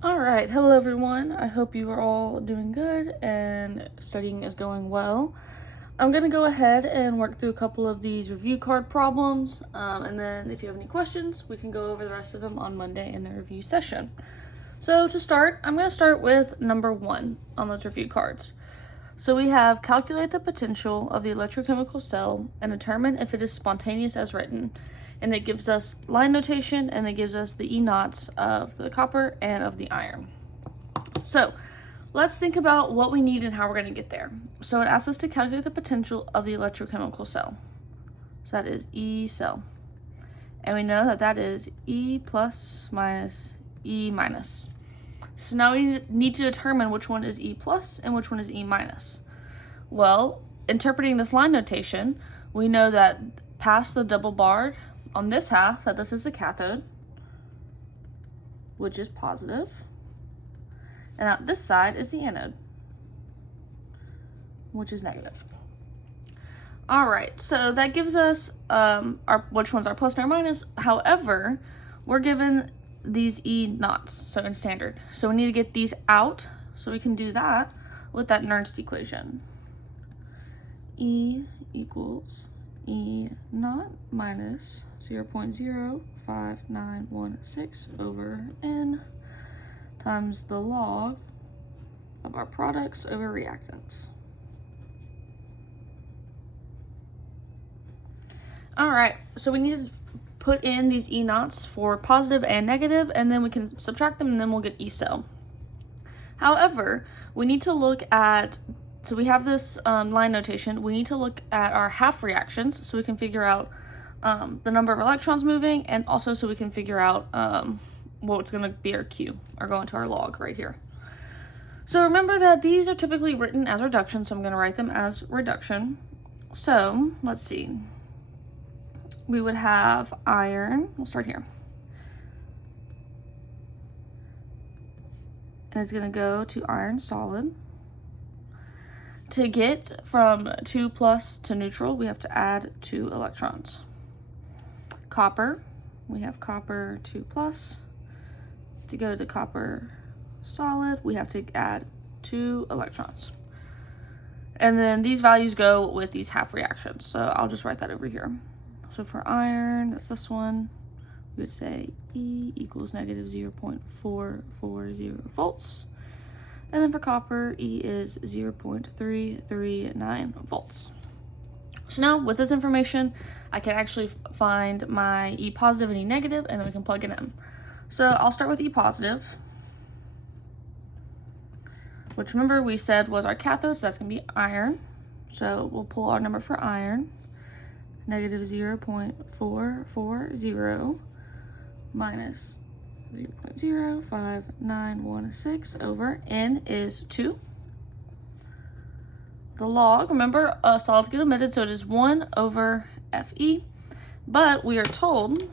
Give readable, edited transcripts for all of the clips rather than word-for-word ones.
Alright, hello everyone. I hope you are all doing good and studying is going well. I'm going to go ahead and work through a couple of these review card problems, and then if you have any questions, we can go over the rest of them on Monday in the review session. So to start, I'm going to start with number 1 on those review cards. So we have calculate the potential of the electrochemical cell and determine if it is spontaneous as written. And it gives us line notation, and it gives us the E naughts of the copper and of the iron. So let's think about what we need and how we're going to get there. So it asks us to calculate the potential of the electrochemical cell. So that is E cell. And we know that that is E plus minus E minus. So now we need to determine which one is E plus and which one is E minus. Well, interpreting this line notation, we know that past the double barred on this half, that this is the cathode, which is positive, and on this side is the anode, which is negative. All right, so that gives us which one's our plus and our minus. However, we're given these E naughts, so in standard. So we need to get these out, so we can do that with that Nernst equation. E equals E naught minus 0.05916 over N times the log of our products over reactants. All right, so we need to put in these E naughts for positive and negative, and then we can subtract them, and then we'll get E cell. However, we need to look at, so we have this line notation, we need to look at our half reactions so we can figure out the number of electrons moving, and also so we can figure out what's going to be our Q, or go into our log right here. So remember that these are typically written as reduction, so I'm going to write them as reduction. So let's see. We would have iron, we'll start here. And it's going to go to iron solid. To get from 2 plus to neutral, we have to add 2 electrons. Copper, we have copper 2 plus. To go to copper solid, we have to add 2 electrons. And then these values go with these half reactions, so I'll just write that over here. So for iron, that's this one, we would say E equals negative 0.440 volts. And then for copper, E is 0.339 volts. So now with this information, I can actually find my E positive and E negative, and then we can plug it in. So I'll start with E positive, which remember we said was our cathode, so that's going to be iron. So we'll pull our number for iron, negative 0.440 minus 0.05916 over N is 2. The log, remember, solids get omitted, so it is 1 over Fe. But we are told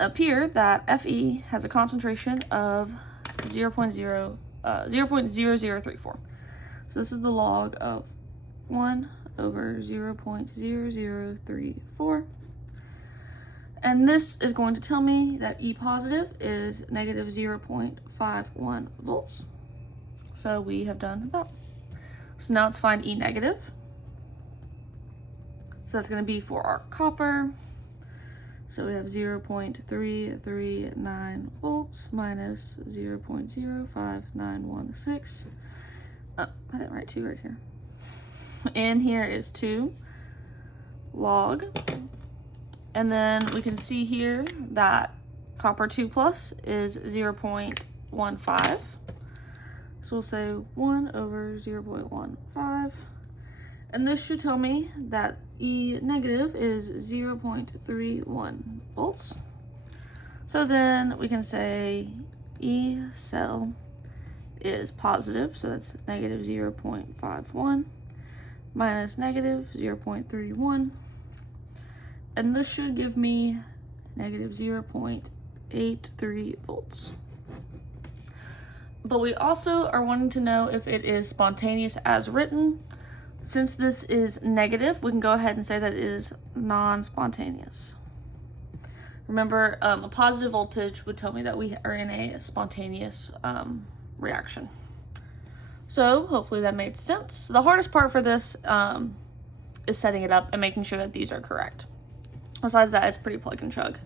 up here that Fe has a concentration of 0.0034. So this is the log of 1 over 0.0034. And this is going to tell me that E positive is negative 0.51 volts. So we have done that. So now let's find E negative. So that's going to be for our copper. So we have 0.339 volts minus 0.05916. Oh, I didn't write 2 right here. And here is 2 log. And then we can see here that copper 2 plus is 0.15. So we'll say 1 over 0.15. And this should tell me that E negative is 0.31 volts. So then we can say E cell is positive, so that's negative 0.51 minus negative 0.31. And this should give me negative 0.83 volts. But we also are wanting to know if it is spontaneous as written. Since this is negative, we can go ahead and say that it is non-spontaneous. Remember, a positive voltage would tell me that we are in a spontaneous reaction. So hopefully that made sense. The hardest part for this is setting it up and making sure that these are correct. Besides that, it's pretty plug and chug.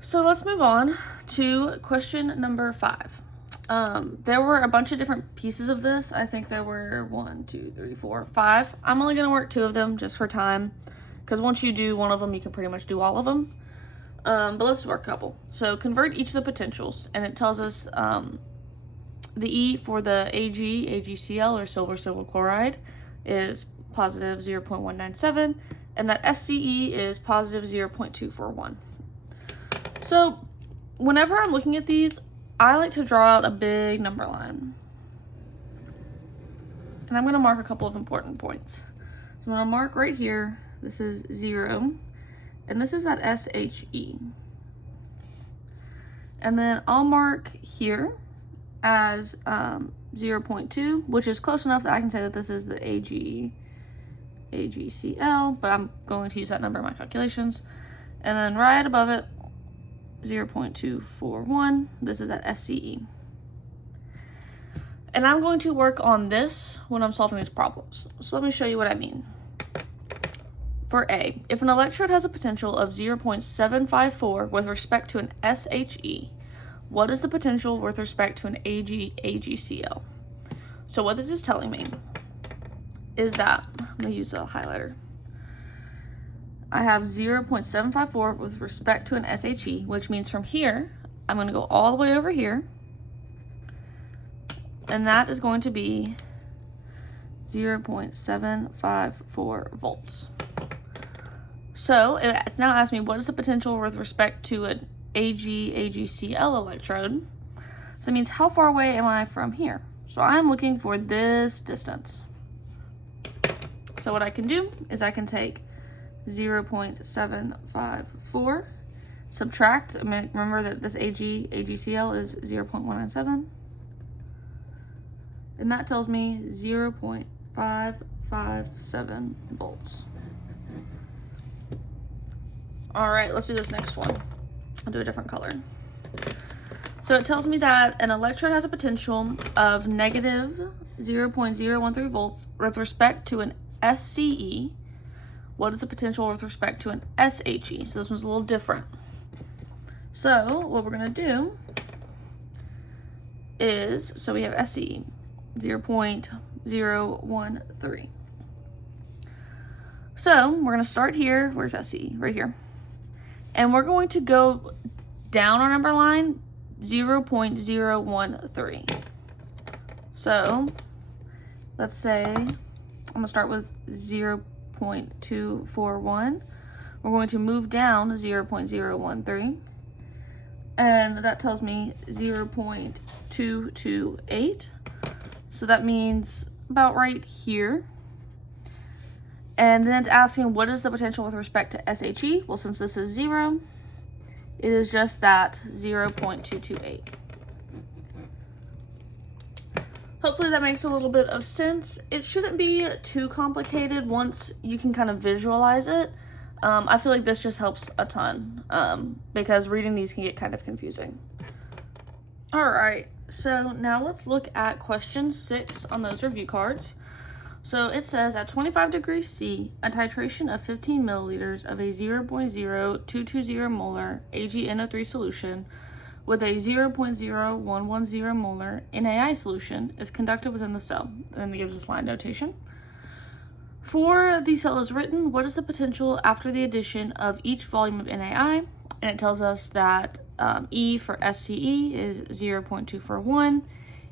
So let's move on to question number 5. There were a bunch of different pieces of this. I think there were 1, 2, 3, 4, 5. I'm only going to work 2 of them just for time, because once you do one of them, you can pretty much do all of them. But let's work a couple. So convert each of the potentials, and it tells us the E for the AgCl, or silver chloride, is positive 0.197, and that SCE is positive 0.241. So whenever I'm looking at these, I like to draw out a big number line. And I'm going to mark a couple of important points. So I'm going to mark right here, this is 0, and this is at SHE. And then I'll mark here as 0.2, which is close enough that I can say that this is the AgCl, but I'm going to use that number in my calculations. And then right above it, 0.241, this is at SCE. And I'm going to work on this when I'm solving these problems. So let me show you what I mean. For A, if an electrode has a potential of 0.754 with respect to an SHE, what is the potential with respect to an AgCl? So what this is telling me is that, I'm going to use a highlighter. I have 0.754 with respect to an SHE, which means from here, I'm going to go all the way over here, and that is going to be 0.754 volts. So it's now asked me, what is the potential with respect to an AgCl electrode? So that means how far away am I from here? So I'm looking for this distance. So what I can do is I can take 0.754, subtract, remember that this AgCl is 0.197, and that tells me 0.557 volts. All right, let's do this next one. I'll do a different color. So it tells me that an electrode has a potential of negative 0.013 volts with respect to an SCE. What is the potential with respect to an SHE? So this one's a little different. So what we're going to do is, so we have SCE, 0.013. So we're going to start here. Where's SCE? Right here. And we're going to go down our number line, 0.013. So let's say, I'm going to start with 0.241. We're going to move down 0.013, and that tells me 0.228. So that means about right here. And then it's asking, what is the potential with respect to SHE? Well, since this is 0, it is just that 0.228. Hopefully that makes a little bit of sense. It shouldn't be too complicated once you can kind of visualize it. I feel like this just helps a ton because reading these can get kind of confusing. All right, so now let's look at question 6 on those review cards. So it says at 25 degrees C, a titration of 15 milliliters of a 0.0220 molar AgNO3 solution with a 0.0110 molar NaI solution is conducted within the cell. And then it gives us line notation. For the cell is written, what is the potential after the addition of each volume of NaI? And it tells us that E for SCE is 0.241.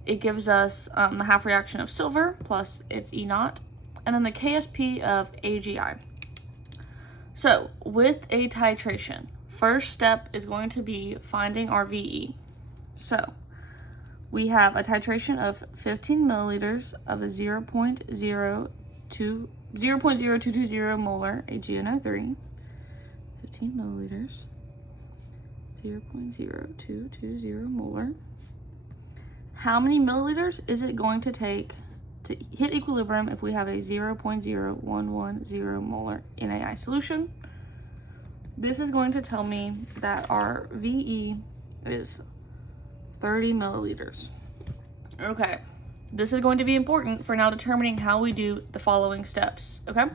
It gives us the half reaction of silver plus its E naught, and then the KSP of AgI. So with a titration, first step is going to be finding our VE. So we have a titration of 15 milliliters of a 0.0220 molar AgNO3. 15 milliliters, 0.0220 molar. How many milliliters is it going to take to hit equilibrium if we have a 0.0110 molar NaI solution? this is going to tell me that our VE is 30 milliliters. Okay, this is going to be important for now determining how we do the following steps, okay?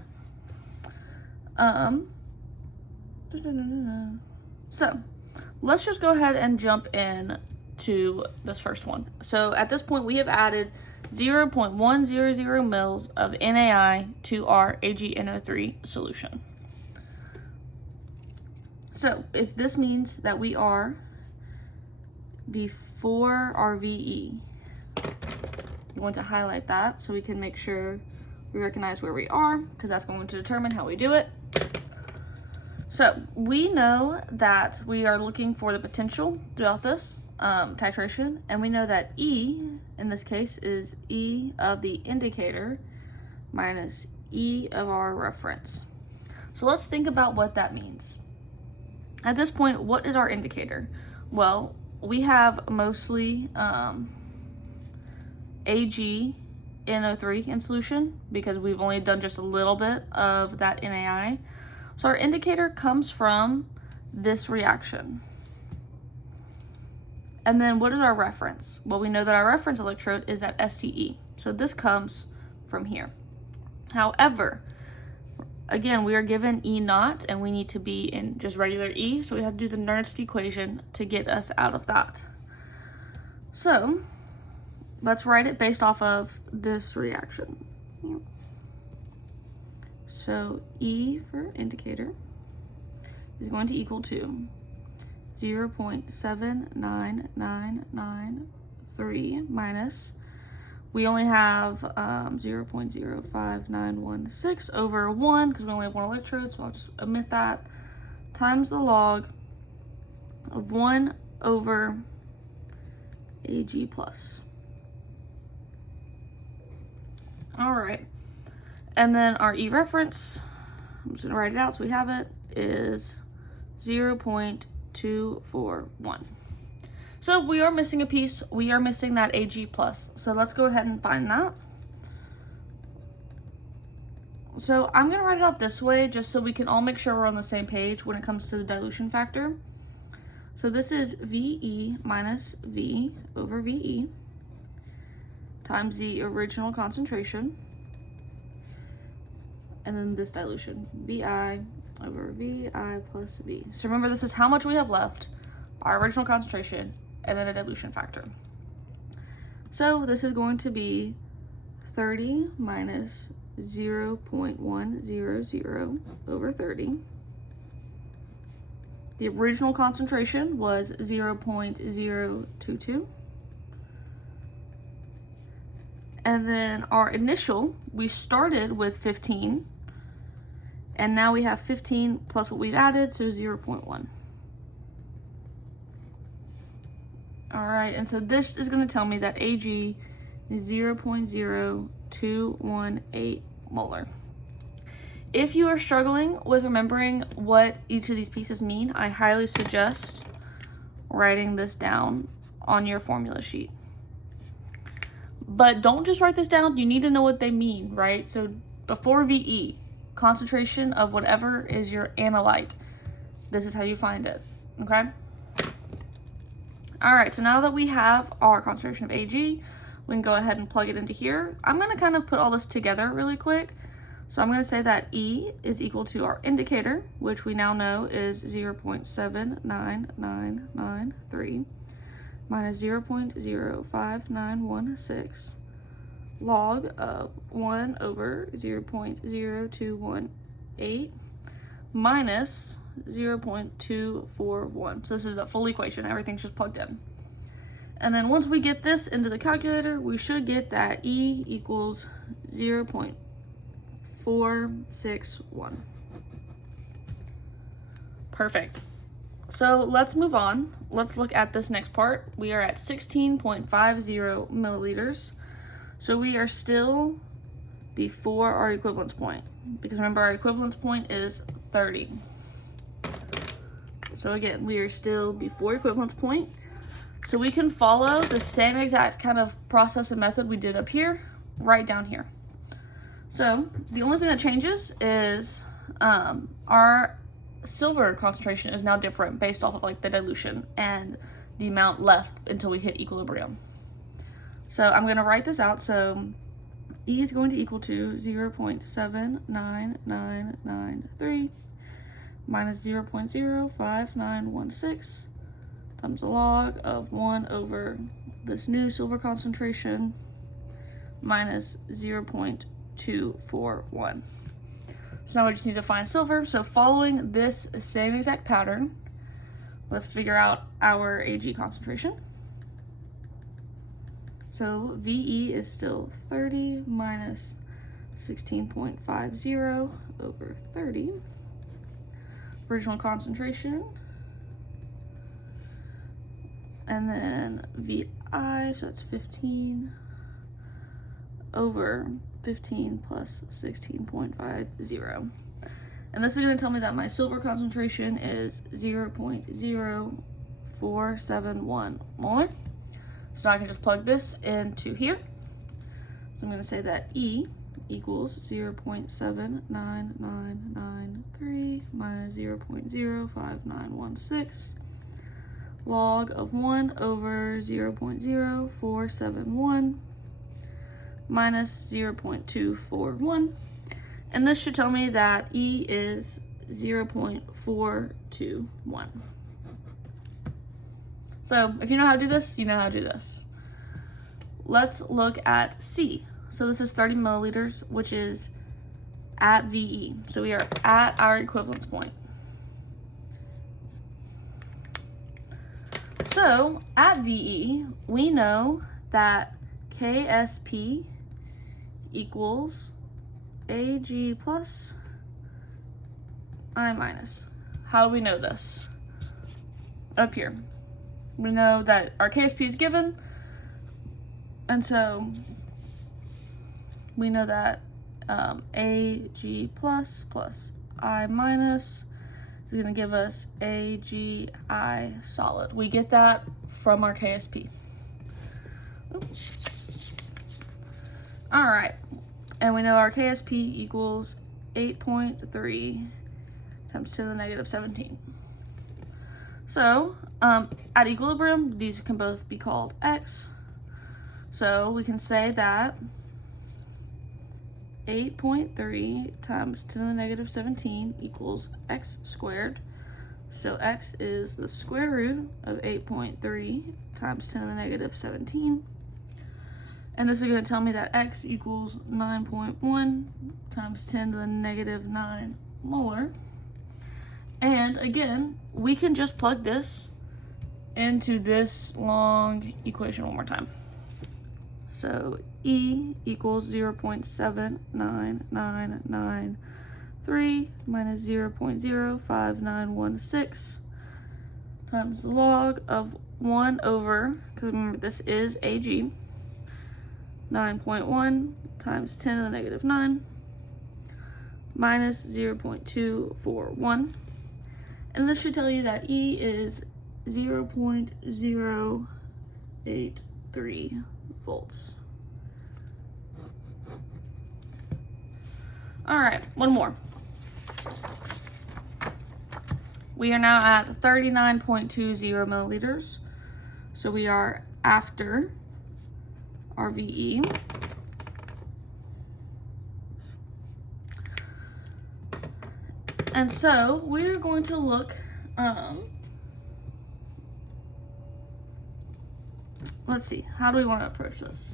So let's just go ahead and jump in to this first one. So at this point, we have added 0.100 mils of NaI to our AgNO3 solution. So if this means that we are before our VE, we want to highlight that so we can make sure we recognize where we are, because that's going to determine how we do it. So we know that we are looking for the potential throughout this titration, and we know that E in this case is E of the indicator minus E of our reference. So let's think about what that means. At this point, what is our indicator? Well, we have mostly AgNO3 in solution because we've only done just a little bit of that NaI. So our indicator comes from this reaction. And then what is our reference? Well, we know that our reference electrode is at STE. So this comes from here. However, again, we are given E naught and we need to be in just regular E. So we have to do the Nernst equation to get us out of that. So let's write it based off of this reaction. So E for indicator is going to equal to 0.799993 minus, we only have 0.05916 over 1 because we only have one electrode, so I'll just omit that, times the log of 1 over Ag plus. All right. And then our E reference, I'm just gonna write it out so we have it, is 0.241. So we are missing a piece. We are missing that Ag plus. So let's go ahead and find that. So I'm gonna write it out this way just so we can all make sure we're on the same page when it comes to the dilution factor. So this is VE minus V over VE times the original concentration. And then this dilution, VI over VI plus V. So remember, this is how much we have left, our original concentration, and then a dilution factor. So this is going to be 30 minus 0.100 over 30. The original concentration was 0.022. And then our initial, we started with 15. And now we have 15 plus what we've added, so 0.1. All right, and so this is going to tell me that Ag is 0.0218 molar. If you are struggling with remembering what each of these pieces mean, I highly suggest writing this down on your formula sheet. But don't just write this down, you need to know what they mean, right? So before VE, concentration of whatever is your analyte. This is how you find it, okay? All right, so now that we have our concentration of Ag, we can go ahead and plug it into here. I'm gonna kind of put all this together really quick. So I'm gonna say that E is equal to our indicator, which we now know is 0.79993 minus 0.05916 log of 1 over 0.0218 minus 0.241. So this is a full equation. Everything's just plugged in. And then once we get this into the calculator, we should get that E equals 0.461. Perfect. So let's move on. Let's look at this next part. We are at 16.50 milliliters. So we are still before our equivalence point, because remember our equivalence point is 30. So again, we are still before equivalence point. So we can follow the same exact kind of process and method we did up here, right down here. So the only thing that changes is our silver concentration is now different based off of like the dilution and the amount left until we hit equilibrium. So I'm going to write this out. So E is going to equal to 0.79993 minus 0.05916 times the log of 1 over this new silver concentration minus 0.241. So now we just need to find silver. So following this same exact pattern, let's figure out our Ag concentration. So VE is still 30 minus 16.50 over 30. Original concentration. And then VI, so that's 15 over 15 plus 16.50. And this is going to tell me that my silver concentration is 0.0471 molar. So I can just plug this into here. So I'm going to say that E equals 0.79993 minus 0.05916 log of 1 over 0.0471 minus 0.241. And this should tell me that E is 0.421. So if you know how to do this, you know how to do this. Let's look at C. So this is 30 milliliters, which is at VE. So we are at our equivalence point. So at VE, we know that KSP equals Ag plus I minus. How do we know this? Up here. We know that our KSP is given, and so we know that Ag plus I minus is going to give us AgI solid. We get that from our KSP. Oops. All right, and we know our KSP equals 8.3 times 10 to the negative 17. So at equilibrium, these can both be called X. So we can say that 8.3 times 10 to the negative 17 equals X squared. So X is the square root of 8.3 times 10 to the negative 17. And this is going to tell me that X equals 9.1 times 10 to the negative 9 molar. And again, we can just plug this into this long equation one more time. So E equals 0.79993 minus 0.05916 times the log of 1 over, because remember this is Ag, 9.1 times 10 to the negative 9 minus 0.241. And this should tell you that E is 0.083 volts. All right, one more. We are now at 39.20 milliliters. So we are after our VE. And so we're going to look, let's see, how do we want to approach this?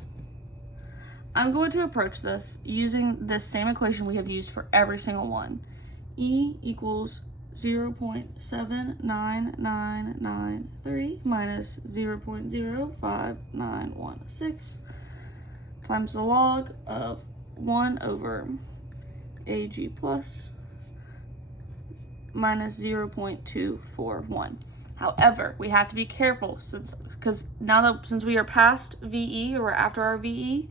I'm going to approach this using this same equation we have used for every single one. E equals 0.79993 minus 0.05916 times the log of 1 over Ag plus minus 0.241. However, we have to be careful since we are past VE, or after our VE,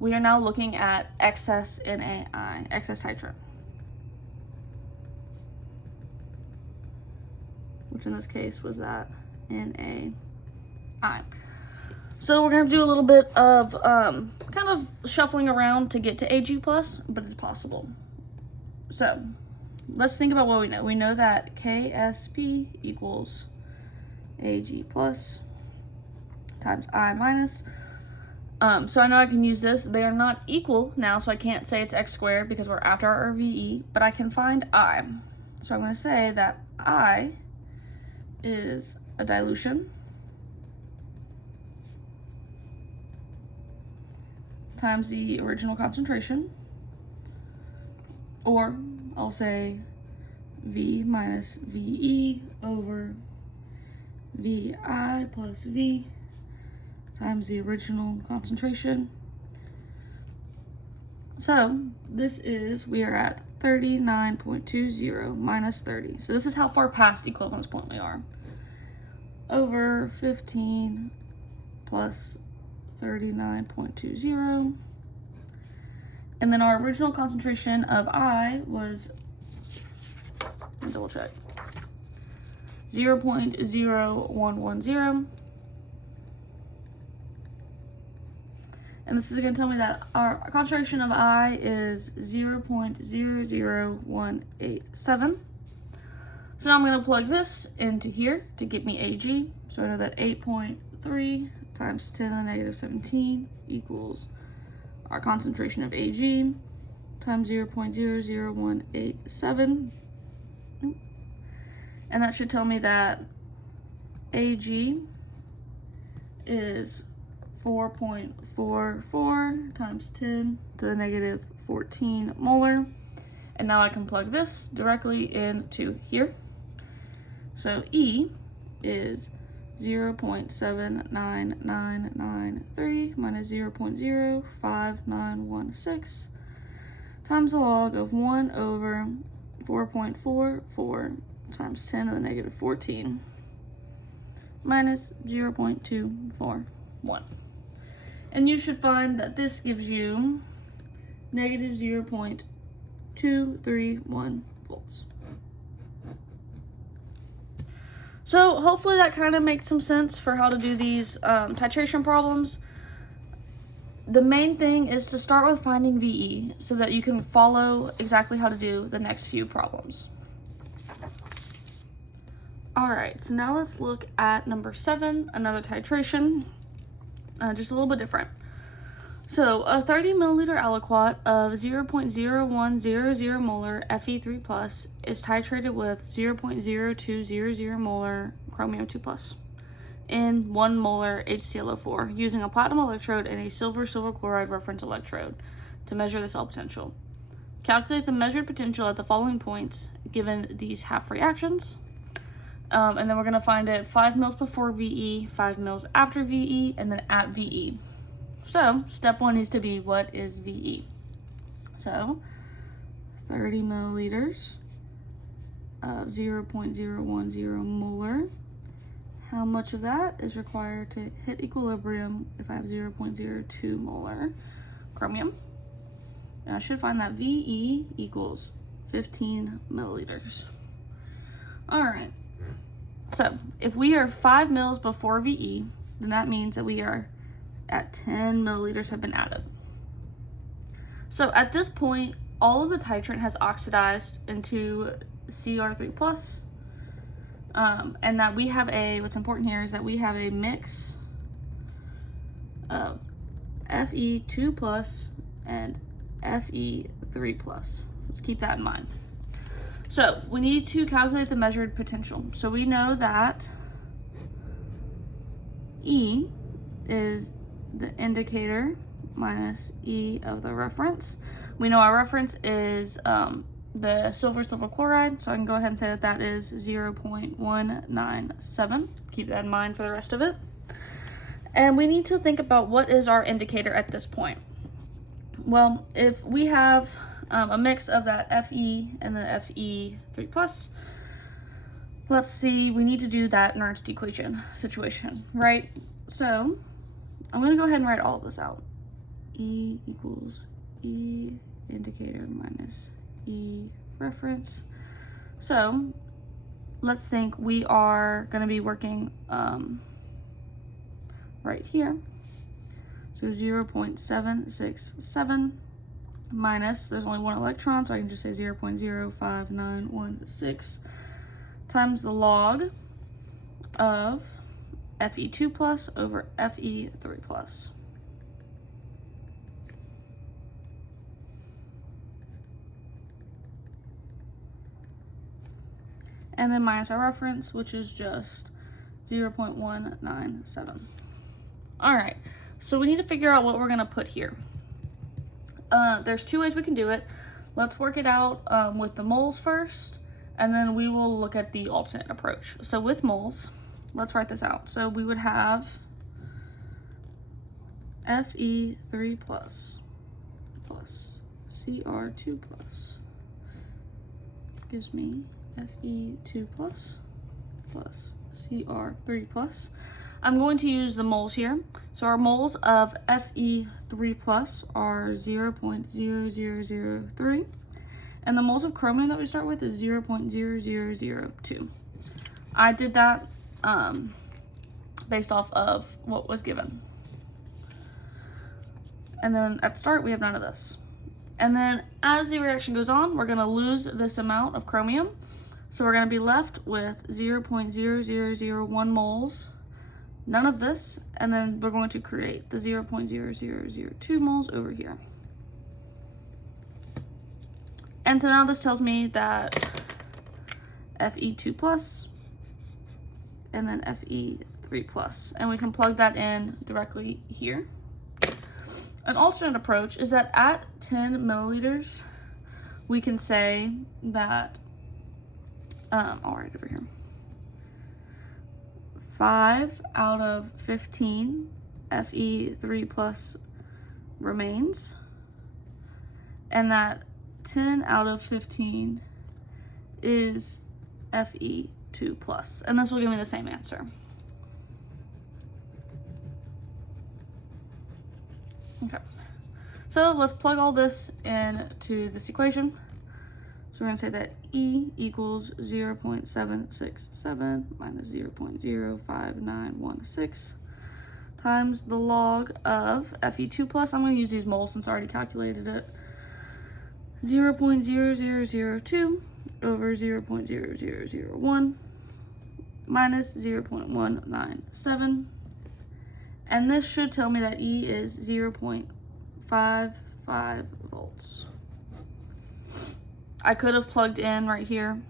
we are now looking at excess NaI, excess titrant, which in this case was that NaI. So we're going to do a little bit of kind of shuffling around to get to Ag plus, but it's possible. So let's think about what we know. We know that KSP equals AG plus times I minus. So I know I can use this. They are not equal now, so I can't say it's x squared because we're after our VE, but I can find I. So I'm going to say that I is a dilution times the original concentration, or I'll say V minus VE over VI plus V times the original concentration. So this is, we are at 39.20 minus 30. So this is how far past equivalence point we are. Over 15 plus 39.20. And then our original concentration of I was, let me double check, 0.0110. And this is going to tell me that our concentration of I is 0.00187. So now I'm going to plug this into here to get me AG. So I know that 8.3 times 10 to the negative 17 equals our concentration of AG times 0.00187. And that should tell me that AG is 4.44 times 10 to the negative 14 molar. And now I can plug this directly into here. So E is 0.79993 minus 0.05916 times the log of 1 over 4.44 times 10 to the negative 14 minus 0.241. And you should find that this gives you negative 0.231 volts. So hopefully that kind of makes some sense for how to do these titration problems. The main thing is to start with finding VE so that you can follow exactly how to do the next few problems. All right, so now let's look at number 7, another titration, just a little bit different. So a 30 milliliter aliquot of 0.0100 molar Fe3 plus is titrated with 0.0200 molar chromium 2 plus in 1 molar HClO4 using a platinum electrode and a silver chloride reference electrode to measure the cell potential. Calculate the measured potential at the following points given these half reactions. And then we're going to find it 5 mils before VE, 5 mils after VE, and then at VE. So step 1 needs to be, what is VE? So 30 milliliters of 0.010 molar. How much of that is required to hit equilibrium if I have 0.02 molar chromium? And I should find that VE equals 15 milliliters. All right. So if we are 5 mils before VE, then that means that we are at 10 milliliters have been added. So at this point, all of the titrant has oxidized into Cr3 plus, and that we have what's important here is that we have a mix of Fe2 plus and Fe3 plus. So let's keep that in mind. So we need to calculate the measured potential. So we know that E is the indicator minus E of the reference. We know our reference is the silver chloride, so I can go ahead and say that that is 0.197. Keep that in mind for the rest of it. And we need to think about what is our indicator at this point. Well, if we have a mix of that Fe and the Fe3 plus, let's see, we need to do that Nernst equation situation, right? So I'm going to go ahead and write all of this out. E equals E indicator minus E reference. So let's think we are going to be working right here. So 0.767 minus, there's only one electron, so I can just say 0.05916 times the log of Fe2 plus over Fe3 plus. And then minus our reference, which is just 0.197. All right, so we need to figure out what we're gonna put here. There's two ways we can do it. Let's work it out with the moles first, and then we will look at the alternate approach. So with moles, let's write this out. So we would have Fe3 plus Cr2 plus gives me Fe2 plus Cr3 plus. I'm going to use the moles here. So our moles of Fe3 plus are 0.0003, and the moles of chromium that we start with is 0.0002. I did that based off of what was given. And then at the start, we have none of this. And then as the reaction goes on, we're gonna lose this amount of chromium. So we're gonna be left with 0.0001 moles, none of this, and then we're going to create the 0.0002 moles over here. And so now this tells me that Fe2 plus and then Fe3 plus, and we can plug that in directly here. An alternate approach is that at 10 milliliters, we can say that, I'll write over here, 5 out of 15 Fe3 plus remains, and that 10 out of 15 is Fe2 plus, and this will give me the same answer. Okay, so let's plug all this into this equation. So we're gonna say that E equals 0.767 minus 0.05916 times the log of Fe2 plus, I'm gonna use these moles since I already calculated it, 0.0002 over 0.0001 minus 0.197. And this should tell me that E is 0.55 volts. I could have plugged in right here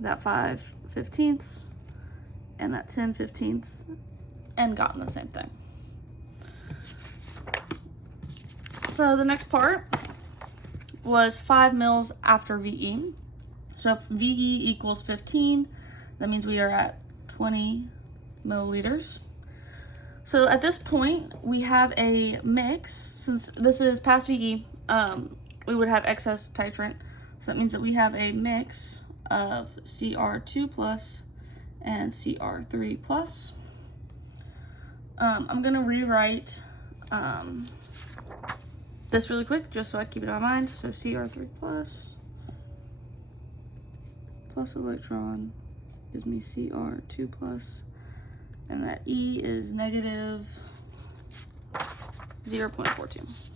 that 5/15 and that 10/15 and gotten the same thing. So the next part was 5 mils after VE. So if VE equals 15, that means we are at 20 milliliters. So at this point, we have a mix. Since this is past VE, we would have excess titrant. So that means that we have a mix of Cr2 plus and Cr3 plus. I'm gonna rewrite this really quick just so I keep it in my mind. So Cr3 plus electron gives me Cr2 plus, and that E is negative 0.42.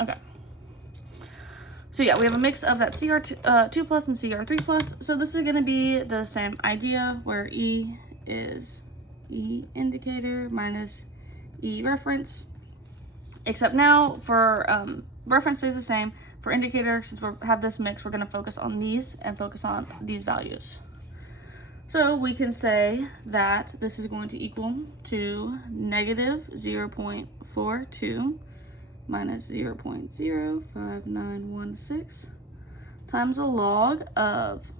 Okay. So yeah, we have a mix of that Cr2 plus and Cr3 plus. So this is going to be the same idea where E is E indicator minus E reference. Except now for reference stays the same. For indicator, since we have this mix, we're going to focus on these and focus on these values. So we can say that this is going to equal to negative 0.42 minus 0.05916 times a log of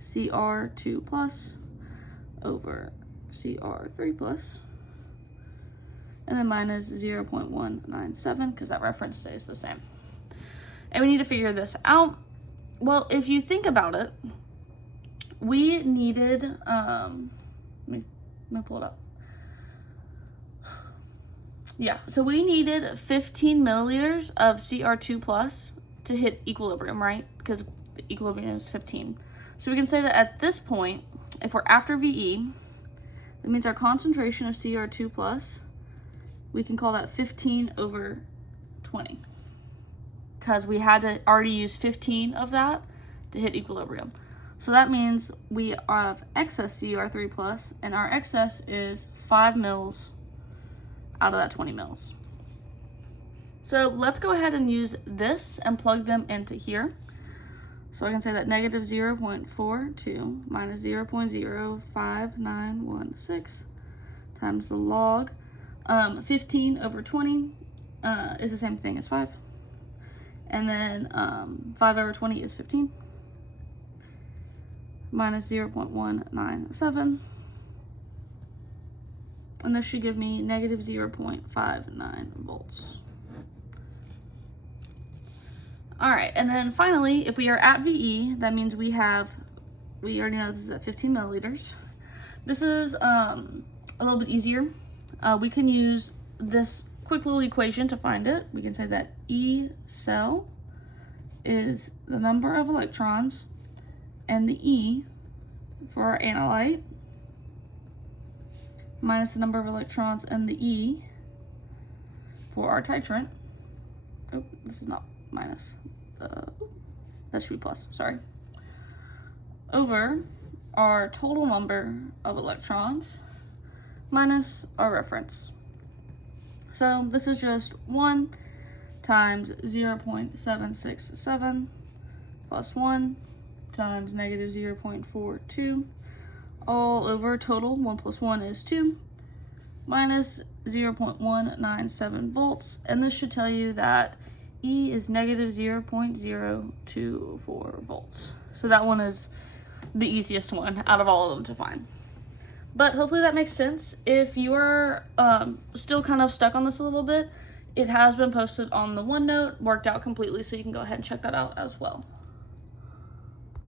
Cr2 plus over Cr3 plus, and then minus 0.197 because that reference stays the same. And we need to figure this out. Well, if you think about it, we needed, let me pull it up. Yeah, so we needed 15 milliliters of Cr2 plus to hit equilibrium, right? Because equilibrium is 15. So we can say that at this point, if we're after VE, that means our concentration of Cr2 plus, we can call that 15 over 20. Because we had to already use 15 of that to hit equilibrium. So that means we have excess CuR3 plus, and our excess is 5 mils out of that 20 mils. So let's go ahead and use this and plug them into here. So I can say that negative 0.42 minus 0.05916 times the log. 15 over 20 is the same thing as 5. And then 5 over 20 is 15. Minus 0.197. And this should give me negative 0.59 volts. All right, and then finally, if we are at VE, that means we already know this is at 15 milliliters. This is a little bit easier. We can use this quick little equation to find it. We can say that E cell is the number of electrons, and the E for our analyte minus the number of electrons and the E for our titrant. Oh, this is not minus. That should be plus, sorry. Over our total number of electrons minus our reference. So this is just 1 times 0.767 plus 1 times negative 0.42 all over total 1 plus 1 is 2 minus 0.197 volts, and this should tell you that E is negative 0.024 volts. So that one is the easiest one out of all of them to find. But hopefully that makes sense. If you are still kind of stuck on this a little bit, it has been posted on the OneNote, worked out completely, so you can go ahead and check that out as well.